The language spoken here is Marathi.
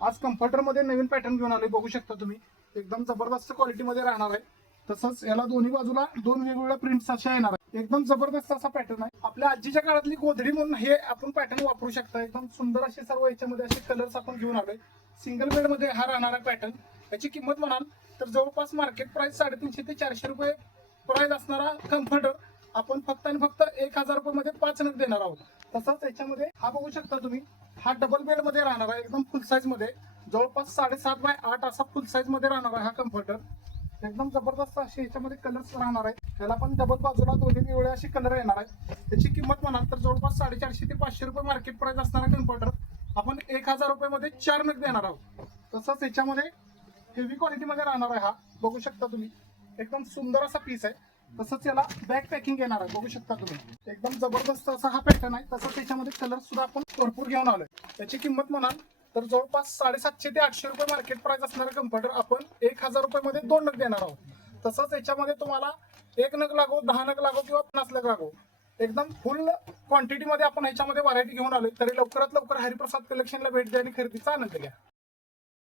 आज कम्फर्टर मध्ये नवीन पॅटर्न घेऊन आलोय, बघू शकता तुम्ही. एकदम जबरदस्त क्वालिटी मध्ये राहणार आहे. तसंच याला दोन्ही बाजूला दोन वेगवेगळ्या प्रिंट्स अशा येणार आहे. एकदम जबरदस्त असा पॅटर्न आहे. आपल्या आजीच्या काळातली गोधडी म्हणून हे आपण पॅटर्न वापरू शकता. एकदम सुंदर असे सर्व याच्यामध्ये असे कलर्स आपण घेऊन आलोय. सिंगल बेड मध्ये हा राहणारा पॅटर्न. याची किंमत म्हणाल तर जवळपास मार्केट प्राइस 350 ते 400 रुपये प्राइस असणारा कम्फर्टर आपण फक्त आणि फक्त 1000 रुपये मध्ये 5 नग देणार आहोत. तसंच याच्यामध्ये हा बघू शकता तुम्ही, हा डबल बेड मध्ये राहणार आहे. एकदम फुल साईज मध्ये जवळपास 7.5 बाय 8 असा फुल साईज मध्ये राहणार आहे हा कम्फर्टर. एकदम जबरदस्त असे याच्यामध्ये कलर्स राहणार आहे. त्याला पण डबल बाजूला दोन्ही वेगळे असे कलर येणार आहे. त्याची किंमत म्हणाल तर जवळपास 450 ते 500 रुपये मार्केट प्राइस असणारा कम्फर्टर आपण 1000 रुपये मध्ये 4 नग देणार आहोत. तसंच याच्यामध्ये हेवी क्वालिटी मध्ये राहणार आहे. हा बघू शकता तुम्ही, एकदम सुंदर असा पीस आहे. तसंच याला बॅक पॅकिंग येणार आहे, बघू शकता तुम्ही. एकदम जबरदस्त असा हा पॅटर्न आहे. तसंच त्याच्यामध्ये कलर सुद्धा आपण भरपूर घेऊन आलोय. त्याची किंमत म्हणाल तर जवळपास 750 ते 800 रुपये मार्केट प्राइस असणारा कम्फर्टर आपण 1000 रुपये मध्ये 2 नग देणार आहोत. तसंच याच्यामध्ये तुम्हाला 1 नग लागो, 10 नग लागो किंवा 50 नग लागो, एकदम फुल क्वांटिटी मध्ये आपण ह्याच्यामध्ये व्हरायटी घेऊन आलोय. तरी लवकरात लवकर हरिप्रसाद कलेक्शनला भेट द्या आणि खरेदीचा आनंद घ्या.